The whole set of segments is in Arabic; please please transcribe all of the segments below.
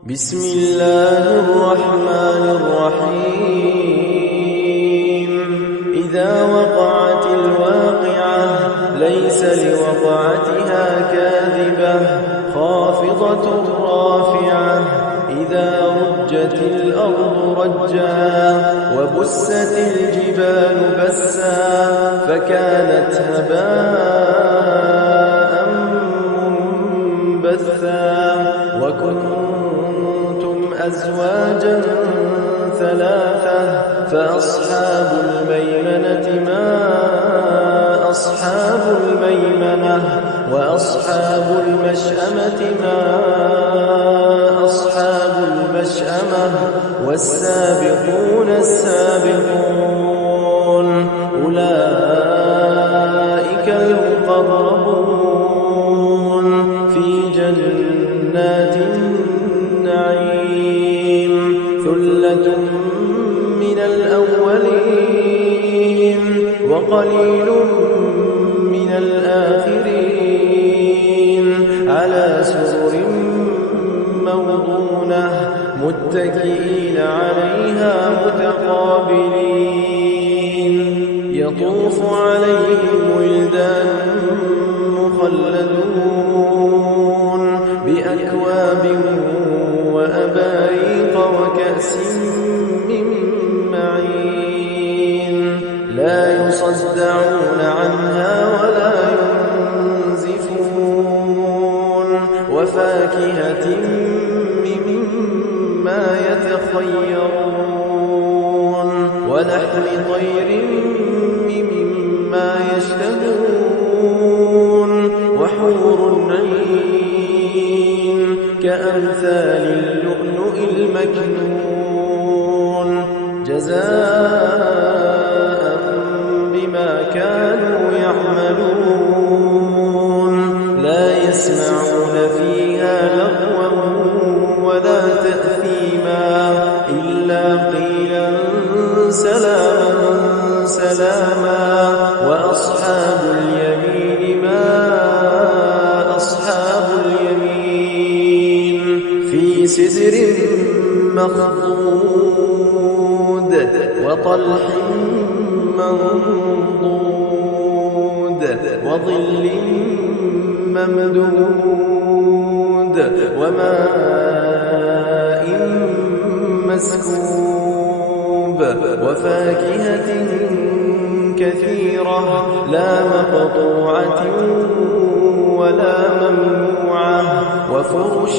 بسم الله الرحمن الرحيم إذا وقعت الواقعة ليس لوقعتها كاذبة خافضة رافعة إذا رجت الأرض رجا وبست الجبال بسا فكانت هباء منبثا وكنتم أزواجا ثلاثة فأصحاب الميمنة ما أصحاب الميمنة وأصحاب المشأمة ما أصحاب المشأمة والسابقون السابقون أولئك المقربون في جنات النعيم ثلة من الأولين وقليل من الآخرين على سرر موضونة متكئين عليها متقابلين يطوف عليهم ولدان مخلدون بأكواب وأباريق وكأس من معين لا يصدعون عنها ولا ينزفون وفاكهة مما يتخيرون ولحم طير مما يشتهون وحور عين كأمثال اللؤلؤ المكنون جزاء بما كانوا يعملون لا يسمعون فيها لغوا ولا تأثيما إلا قيلا سلاما سلاما وأصحاب اليمين ما أصحاب اليمين في سدر مخضود وطلح منضود وظل ممدود وماء مسكوب وفاكهة كثيرة لا مقطوعة ولا ممنوعة وفرش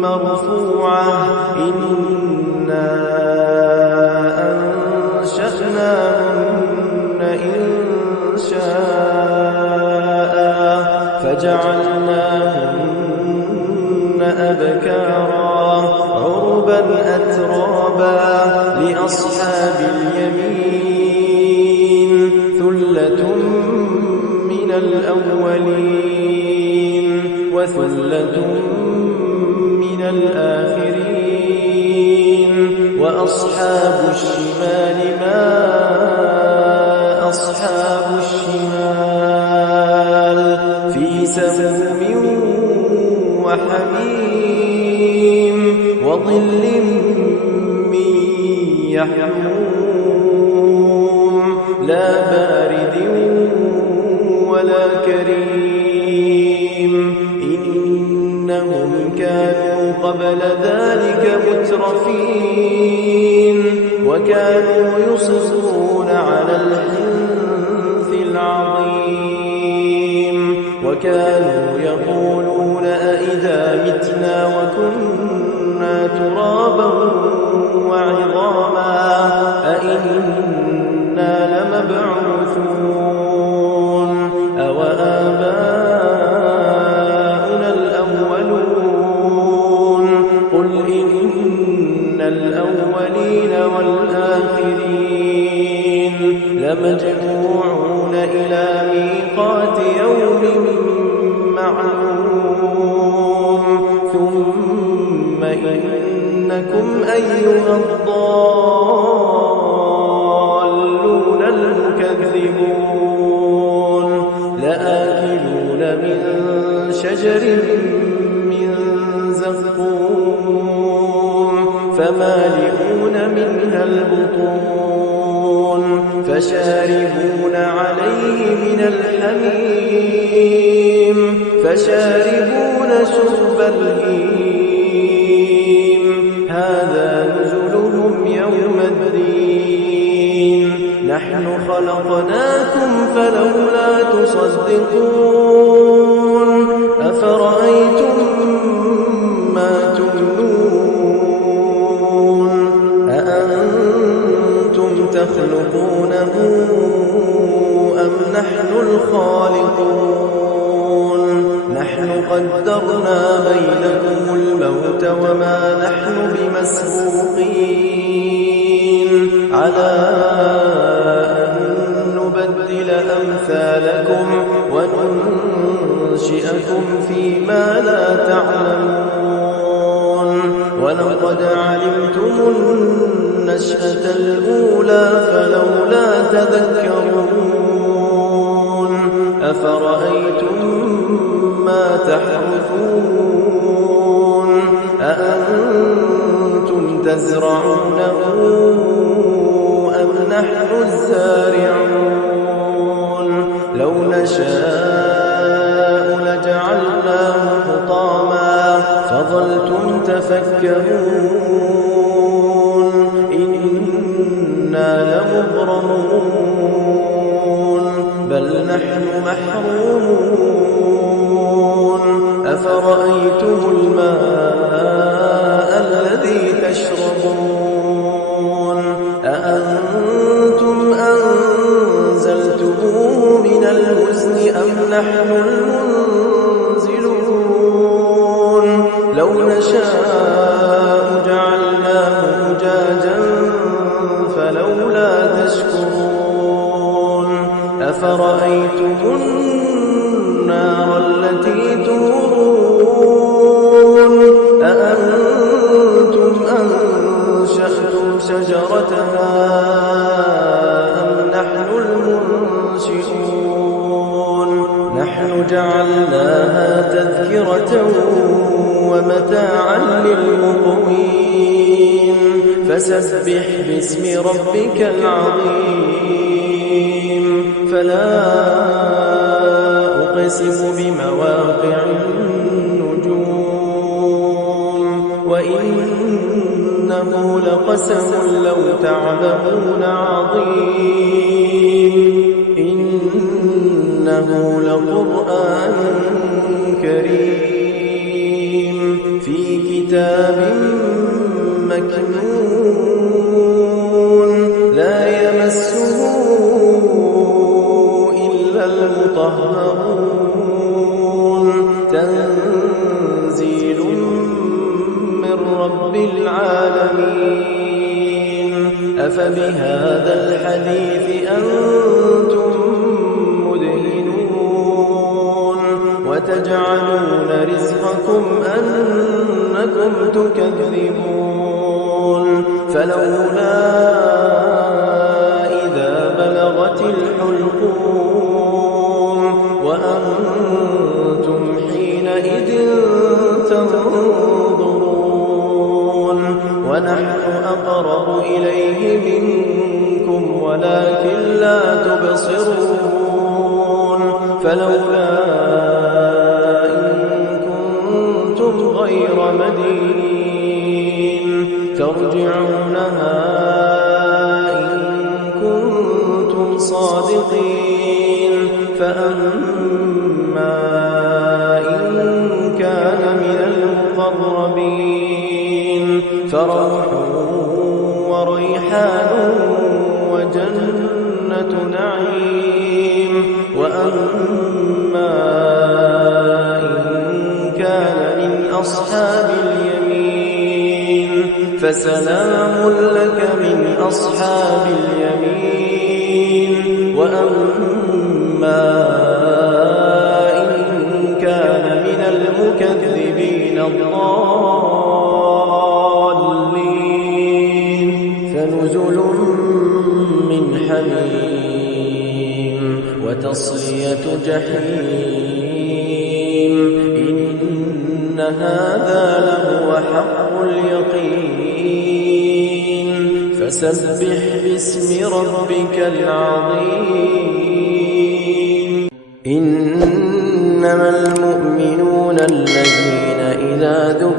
مرفوعة إنا أنشأناهن إنشاء فجعلناهن أبكارا عربا أترابا لأصحاب اليمين ثلة من الأولين وثلة من الآخرين وأصحاب الشمال ما أصحاب الشمال في سموم وحميم وظل من يحموم لا بارد ولا كريم إنهم كانوا قبل ذلك مترفين وكانوا يصرون على الحنث العظيم وكانوا يقولون أئذا متنا وكنا ترابا وعظاما أئنا لمبعوثون أوآباؤنا الأولون قل إن الأولين والآخرين لمجموعون إلى ميقات يوم معلوم ثم إنكم أيها الضالون المكذبون لآكلون من شجر من زقوم فمالئون منها البطون فشاربون عليه من الحميم فشاربون شرب الهيم هذا نزلهم يوم الدين نحن خلقناكم فلولا تصدقون أفرأيتم ما تمنون أأنتم تخلقونه أم نحن الخالقون نحن قدرنا بينكم الموت وما نحن بمسبوقين على أن نبدل أمثالكم وننشئكم فيما لا تعلمون ولقد علمتم النشأة الأولى فلولا تذكرون أفرأيتم ما تحرثون أأنتم تزرعونه أم نحن الزارعون لو نشاء لجعلناه حطاما فظلتم تفكرون إنا لمغرمون بل نحن محرومون أفرأيتم الماء الذي تشربون أأنتم أنزلتموه من المزن أم نحن المنزلون لو نشاء جعلناه أجاجا فلولا تشكرون أفرأيتم النار التي تورون أأنتم أنشأتم شجرتها أم نحن المنشئون نحن جعلناها تذكرة ومتاعا للمقوين فسبح باسم ربك العظيم فلا أقسم بمواقع النجوم وإنه لقسم لو تعلمون عظيم إنه لقرآن كريم في كتاب مكنون لا يمسه إلا المطهرون تنزيل من رب العالمين أفبهذا الحديث أنتم مدهنون وتجعلون رزقكم أنكم تكذبون فلولا إذا بلغت الحلقوم وأنتم حينئذ تنظرون ونحن أقرب إليه منكم ولكن لا تبصرون فلولا إن كنتم غير مدينين ترجعونها إن كنتم صادقين فأما إن كان من المقربين فروح وريحان وجنة نعيم وأما إن كان من أصحاب اليمين فسلام لك من أصحاب اليمين وأما إن كان من المكذبين الضالين فنزل من حميم وتصلية جحيم إن هذا لهو حق اليقين فسبح باسم ربك العظيم إنما المؤمنون الذين إذا ذكروا